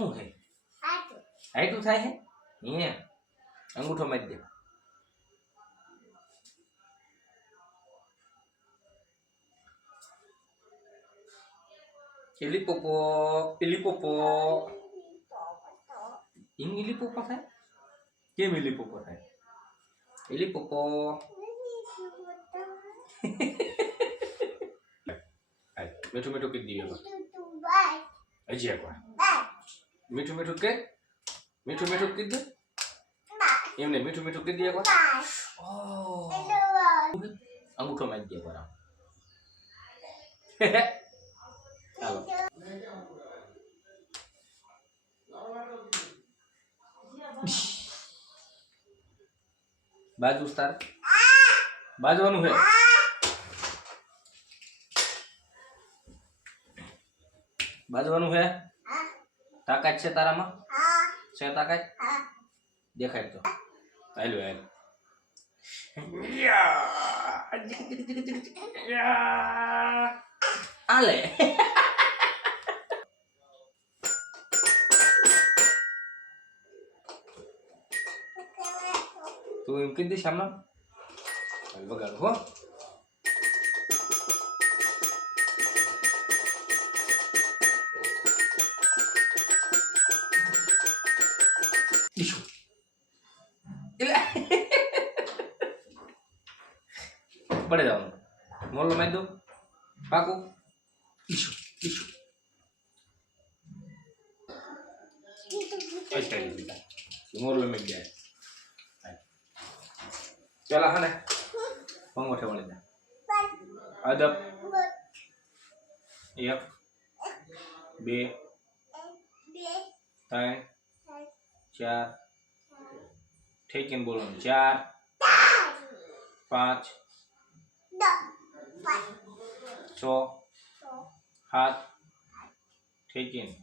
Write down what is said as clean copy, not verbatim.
શું હે હાઈટું થાય હે હે અંગૂઠો મારી દે Ilipopo, ilipopo. Ini ilipopo થાય કેમ ilipopo થાય ilipopo મીઠું મીઠું કીધી દીયો હજી એકવાર મીઠું મીઠું કે મીઠું મીઠું કીધું એમને મીઠું મીઠું કીધી એકવાર અંગૂઠો મારી દે એકવાર ચાલો બાજુ ઉસ્તાર બાજવાનું હે બાજવાનું હે તાકાત છે તારામાં છે તાકાત દેખાય તો હાલો હાલો આલે તું એમ કીધી સામના વગાડ હો પડે જવાનું મોરલો મારી દો પાકું ઈશુ ઈશુ મોરલો મેં જાય ચલા હા ને પંગોઠે વળી જાય અદબ 1 2 3 4 ઠેકીને બોલવાનું 4 5 6 7 ઠેકીને